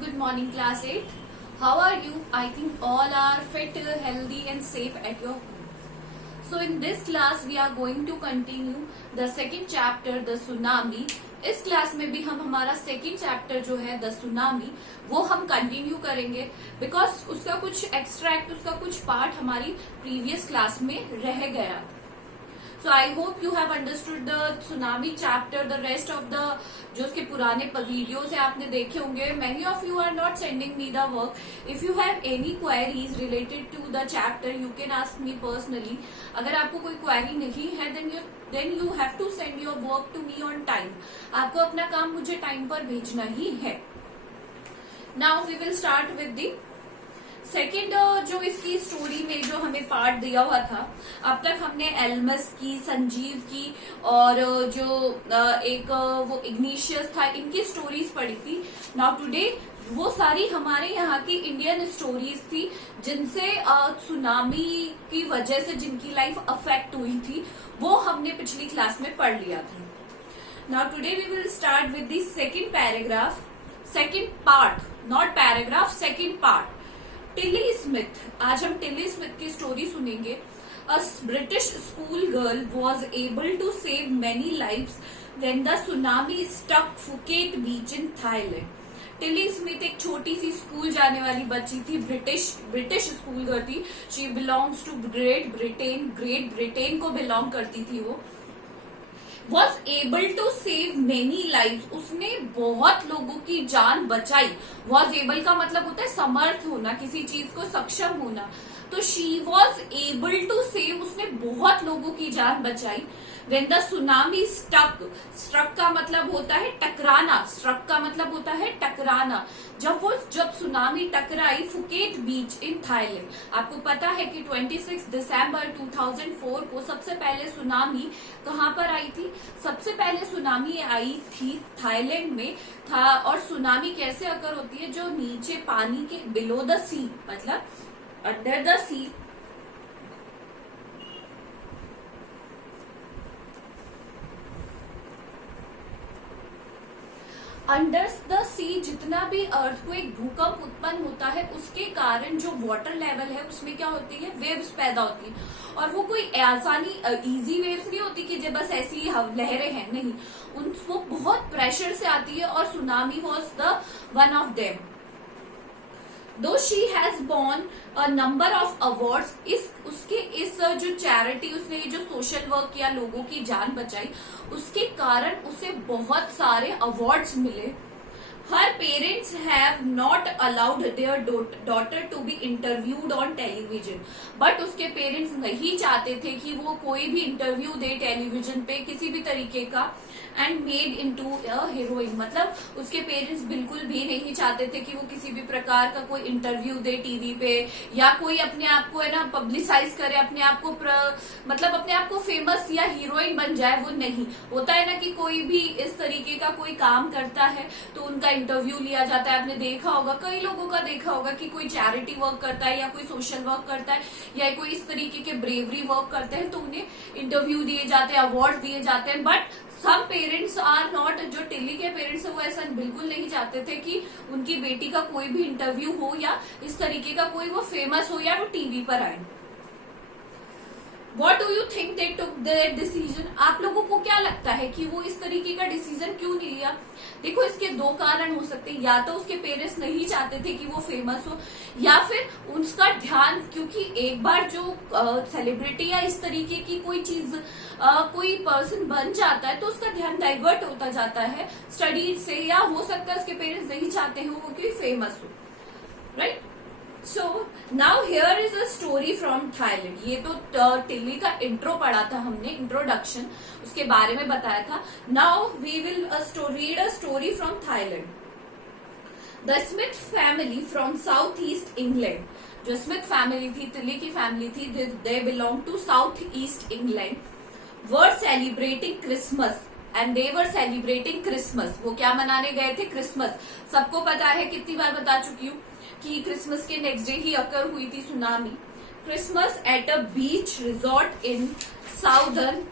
Good morning, class 8. How are you? I think all are fit, healthy and safe at your home. So in this class we are going to continue the second chapter, the tsunami. इस class में भी हम हमारा second chapter जो है the tsunami वो हम continue करेंगे बिकॉज उसका कुछ एक्सट्रैक्ट, उसका कुछ पार्ट हमारी प्रीवियस क्लास में रह गया. So I hope you have understood the tsunami chapter, the rest of the जो उसके पुराने वीडियोस है आपने देखे होंगे. Many of you are not sending me the work. If you have any queries related to the chapter, you can ask me personally. अगर आपको कोई क्वेरी नहीं है then you have to send your work to me on time. आपको अपना काम मुझे time पर भेजना ही है. Now we will start with the second जो इसकी स्टोरी में जो हमें पार्ट दिया हुआ था. अब तक हमने एल्मस की, संजीव की और जो एक वो इग्निशियस था, इनकी स्टोरीज पढ़ी थी. नाउ टुडे वो सारी हमारे यहाँ की इंडियन स्टोरीज थी जिनसे सुनामी की वजह से जिनकी लाइफ अफेक्ट हुई थी वो हमने पिछली क्लास में पढ़ लिया था. Now today we will start with the second paragraph, second part, not paragraph, second part. Tilly Smith. आज हम टिली स्मिथ की स्टोरी सुनेंगे. A British school girl was able to save many lives when the tsunami stuck Phuket beach in Thailand. Tilly Smith एक छोटी सी school जाने वाली बच्ची थी, ब्रिटिश स्कूल गर्ल थी. She belongs to Great Britain को बिलोंग करती थी. वो was able to save many lives. उसने बहुत लोगों की जान बचाई. was able का मतलब होता है समर्थ होना, किसी चीज को सक्षम होना. तो she was able to save, उसने बहुत लोगों की जान बचाई. when the tsunami struck का मतलब होता है टकराना, struck का मतलब होता है टकराना. जब सुनामी टकराई फुकेट बीच इन थाईलैंड. आपको पता है कि 26 दिसंबर 2004 को सबसे पहले सुनामी कहाँ पर आई थी? सबसे पहले सुनामी आई थी थाईलैंड में था. और सुनामी कैसे अकर होती है? जो नीचे पानी के बिलो द सी, मतलब under the sea, under the sea जितना भी अर्थक्वेक, भूकंप उत्पन्न होता है उसके कारण जो वाटर लेवल है उसमें क्या होती है? वेव्स पैदा होती है. और वो कोई आसानी इजी वेव्स नहीं होती कि जो बस ऐसी लहरें हैं, नहीं. वो बहुत प्रेशर से आती है और tsunami was the one of them. Though she has won a number of awards. इस जो चैरिटी, उसने ये जो सोशल वर्क किया, लोगों की जान बचाई, उसके कारण उसे बहुत सारे अवार्ड्स मिले. Her parents have not allowed their daughter to be interviewed on television. But उसके पेरेंट्स नहीं चाहते थे कि वो कोई भी इंटरव्यू दे टेलीविजन पे किसी भी तरीके का. And made into a heroine, मतलब उसके पेरेंट्स बिल्कुल भी नहीं चाहते थे कि वो किसी भी प्रकार का कोई इंटरव्यू दे टीवी पे या कोई अपने आप को है ना पब्लिसाइज करे, अपने आप को मतलब अपने आप को फेमस या हीरोइन बन जाए. वो नहीं होता है ना कि कोई भी इस तरीके का कोई काम करता है तो उनका इंटरव्यू लिया जाता है. आपने देखा होगा, कई लोगों का देखा होगा कि कोई चैरिटी वर्क करता है या कोई सोशल वर्क करता है या कोई इस तरीके के ब्रेवरी वर्क करते हैं तो उन्हें इंटरव्यू दिए जाते हैं, अवार्ड दिए जाते हैं. बट सब पेरेंट्स आर नॉट, जो टिली के पेरेंट्स है वो ऐसा बिल्कुल नहीं चाहते थे कि उनकी बेटी का कोई भी इंटरव्यू हो या इस तरीके का कोई वो फेमस हो या वो टीवी पर आए. What do you think they took their decision? आप लोगों को क्या लगता है कि वो इस तरीके का डिसीजन क्यों नहीं लिया? देखो, इसके दो कारण हो सकते हैं. या तो उसके पेरेंट्स नहीं चाहते थे कि वो फेमस हो, या फिर उसका ध्यान, क्योंकि एक बार जो सेलिब्रिटी या इस तरीके की कोई चीज कोई पर्सन बन जाता है तो उसका ध्यान डाइवर्ट होता जाता है स्टडीज से, या हो सकता है उसके पेरेंट्स नहीं चाहते हो वो कि फेमस हो. Right. So now here is a story from Thailand. ये तो टिली का इंट्रो पढ़ा था हमने, इंट्रोडक्शन, उसके बारे में बताया था. Now we will read a story from Thailand. The Smith family from south east England. जो स्मिथ फैमिली थी, टिली की फैमिली थी, they belong to south east England, were celebrating Christmas. And they were celebrating Christmas. वो क्या मनाने गए थे? Christmas. सबको पता है, कितनी बार बता चुकी हूँ कि क्रिसमस के नेक्स्ट डे ही अकर हुई थी tsunami. Christmas at a beach resort in southern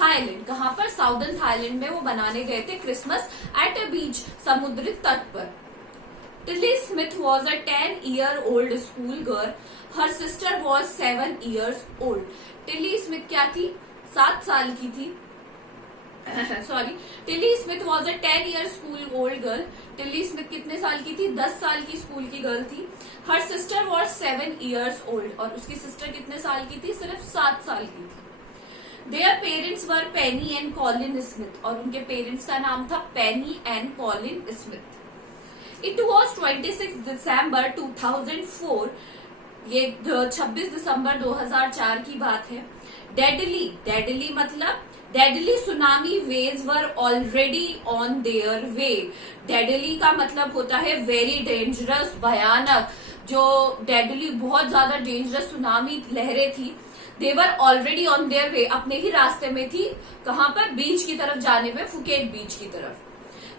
Thailand. कहाँ पर? साउदर्न थाईलैंड में वो बनाने गए थे क्रिसमस एट अ बीच, समुद्री तट पर. Tilly Smith was a 10-year-old schoolgirl. Her sister was 7 years old. Tilly Smith क्या थी? 7 साल की थी. Sorry, Tilly Smith was a 10-year school old girl. Tilly Smith कितने साल की थी? 10 साल की स्कूल की गर्ल थी. Her sister was 7 years old, और उसकी सिस्टर कितने साल की थी? सिर्फ 7 साल की थी. Their parents were Penny and Colin Smith, और उनके पेरेंट्स का नाम था Penny and Colin Smith. It was 26 December 2004. ये 26 दिसंबर 2004 की बात है. डेडली मतलब deadly tsunami waves were already on their way. Deadly का मतलब होता है वेरी डेंजरस, भयानक. जो डेडली बहुत ज्यादा डेंजरस सुनामी लहरें थी, they were already on their way, अपने ही रास्ते में थी. कहां पर? बीच की तरफ जाने में, फुकेट बीच की तरफ.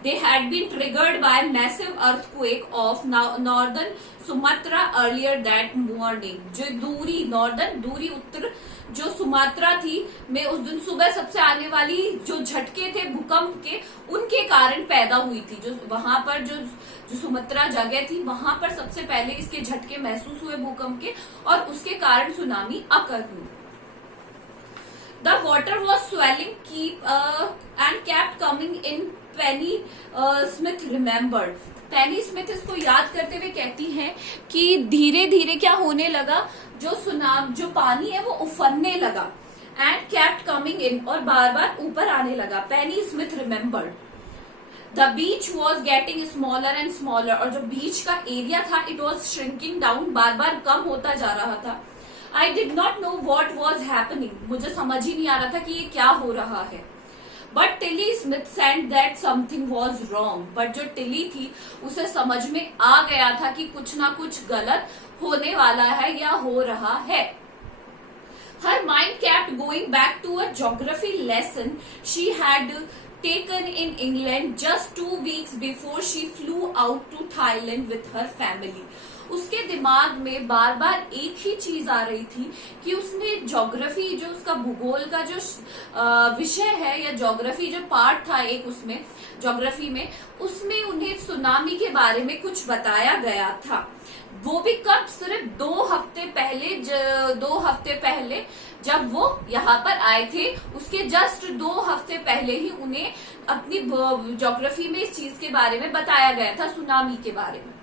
They had been triggered by massive earthquake of northern Sumatra earlier that morning. जो दूरी उत्तर जो सुमात्रा थी में उस दिन सुबह सबसे आने वाली जो झटके थे भूकंप के, उनके कारण पैदा हुई थी. जो वहां पर जो सुमात्रा जगह थी, वहां पर सबसे पहले इसके झटके महसूस हुए भूकंप के, और उसके कारण सुनामी अकर हुई. The water was swelling and kept coming in. Penney Smith remembered. Penney Smith इसको याद करते हुए कहती हैं कि धीरे धीरे क्या होने लगा, जो पानी है वो उफरने लगा. एंड केप्ट कमिंग इन, और बार बार ऊपर आने लगा. Penny Smith remembered. The beach was getting smaller and smaller, और जो बीच का एरिया था इट वॉज श्रिंकिंग डाउन, बार बार कम होता जा रहा था. I did not know what was happening, मुझे समझ ही नहीं आ रहा था कि ये क्या हो रहा है. But Tilly Smith send that something was wrong. But जो टिली थी उसे समझ में आ गया था कि कुछ ना कुछ गलत होने वाला है या हो रहा है. Her mind kept going back to a geography lesson she had taken in England just 2 weeks before she flew out to Thailand with her family. उसके दिमाग में बार बार एक ही चीज आ रही थी कि उसने ज्योग्राफी, जो उसका भूगोल का जो विषय है या ज्योग्राफी जो पार्ट था एक उसमें ज्योग्राफी में, उसमें उन्हें सुनामी के बारे में कुछ बताया गया था. वो भी कब? सिर्फ 2 हफ्ते पहले जब वो यहाँ पर आए थे, उसके जस्ट 2 हफ्ते पहले ही उन्हें अपनी ज्योग्राफी में इस चीज के बारे में बताया गया था, सुनामी के बारे में.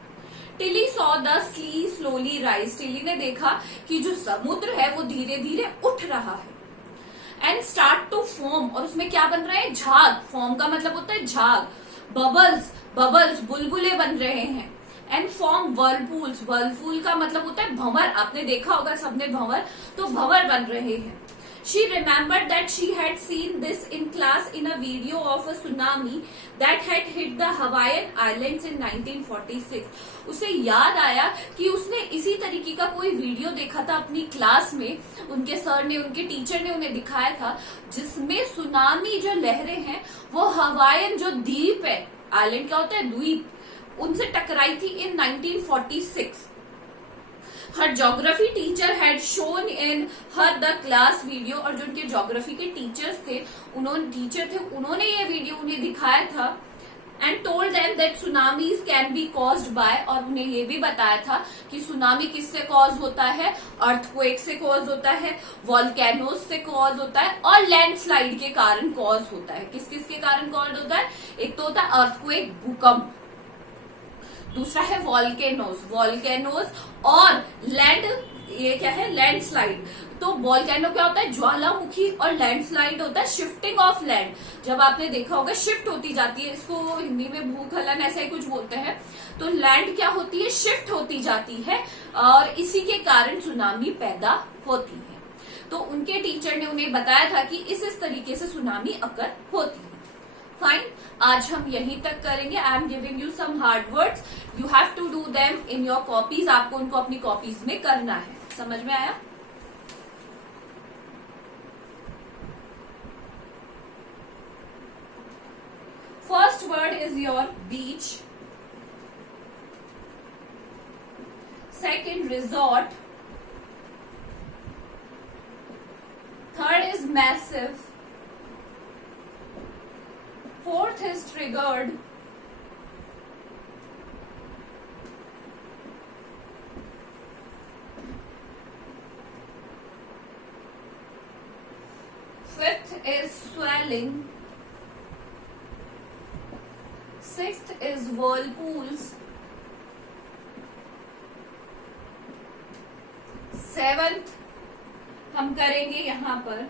Tilly saw the sea slowly rise. Tilly ने देखा कि जो समुद्र है वो धीरे धीरे उठ रहा है. एंड स्टार्ट टू फॉर्म, और उसमें क्या बन रहा है? झाग. फॉर्म का मतलब होता है झाग. बबल्स बुलबुले बन रहे हैं. And form वर्लपूल्स. वर्लपूल का मतलब होता है भंवर. आपने देखा होगा सबने भंवर, तो भंवर बन रहे हैं. She remembered that she had seen this in class in a video of a tsunami that had hit the Hawaiian Islands in 1946. उसे याद आया कि उसने इसी तरीके का कोई वीडियो देखा था अपनी क्लास में. उनके सर ने, उनके टीचर ने उन्हें दिखाया था, जिसमें सुनामी जो लहरें हैं वो हवाईयन जो द्वीप है, आइलैंड क्या होता है? द्वीप, उनसे टकराई थी in 1946. Her geography teacher had shown in her the class video, और जो उनके ज्योग्राफी के टीचर्स थे, उन्होंने ये वीडियो उन्हें दिखाया था. And told them that tsunamis can be caused by, और उन्हें ये भी बताया था कि सुनामी किससे कॉज होता है? अर्थक्वेक से कॉज होता है, वॉल्केनोज से कॉज होता है, और लैंडस्लाइड के कारण कॉज होता है. किस किस के कारण कॉज होता है? एक तो होता है अर्थक्वेक, भूकंप. दूसरा है वॉल्केनोज और लैंड, ये क्या है? लैंडस्लाइड. तो वॉल्केनो क्या होता है? ज्वालामुखी, और लैंडस्लाइड होता है शिफ्टिंग ऑफ लैंड. जब आपने देखा होगा शिफ्ट होती जाती है, इसको हिंदी में भूस्खलन ऐसा ही कुछ बोलते हैं. तो लैंड क्या होती है? शिफ्ट होती जाती है, और इसी के कारण सुनामी पैदा होती है. तो उनके टीचर ने उन्हें बताया था कि इस तरीके से सुनामी अकर होती है. फाइन, आज हम यहीं तक करेंगे. I am giving you some hard words, you have to do them in your copies. आपको उनको अपनी कॉपीज में करना है. समझ में आया? First word is your beach, second resort, third is massive, fourth is triggered, smelling. Sixth is whirlpools. Seventh हम करेंगे यहां पर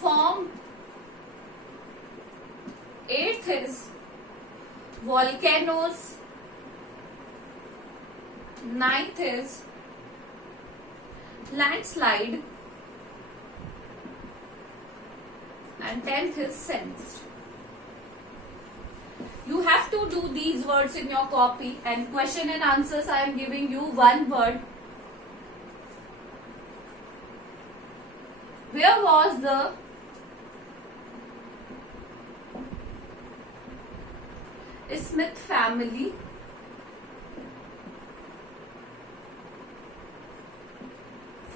form. Eighth is volcanoes. Ninth is landslide. And 10th is sensed. You have to do these words in your copy, and question and answers I am giving you one word. Where was the Smith family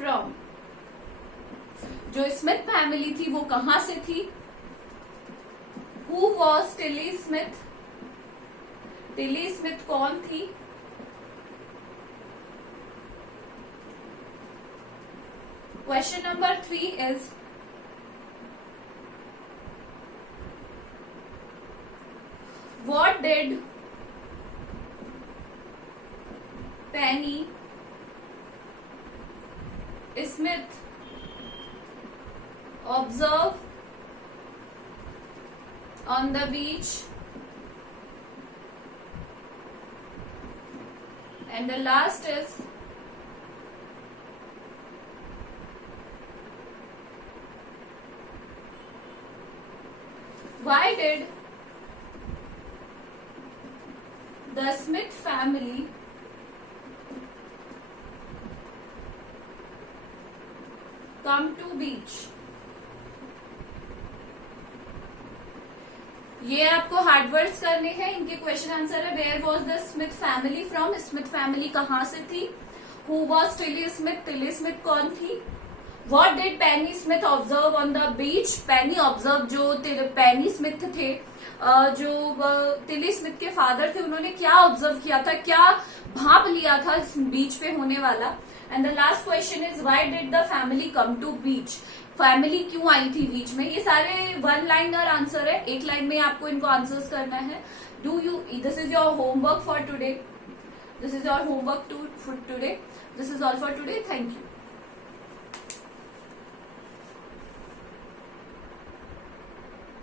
from? जो Smith family थी वो कहां से थी? Who was Tilly Smith? Tilly Smith कौन थी? Question number 3 is what did Penny Smith observe on the beach? And the last is why did the Smith family come to beach? ये आपको hard words करने हैं. इनके question answer है where was the Smith family from. Smith family कहां से थी? Who was Tilly Smith? Tilly Smith कौन थी? What did Penny Smith observe on the beach? Penny observe जो पेनी स्मिथ थे, जो टिली स्मिथ के फादर थे, उन्होंने क्या ऑब्जर्व किया था, क्या भाप लिया था इस बीच पे होने वाला. And the last question is why did the family come to beach? Family क्यों आई थी बीच में? ये सारे वन लाइनर आंसर है. एक लाइन में आपको इनको आंसर्स करना है. Do you this is your homework for today. This is your homework for today. This is all for today. Thank you.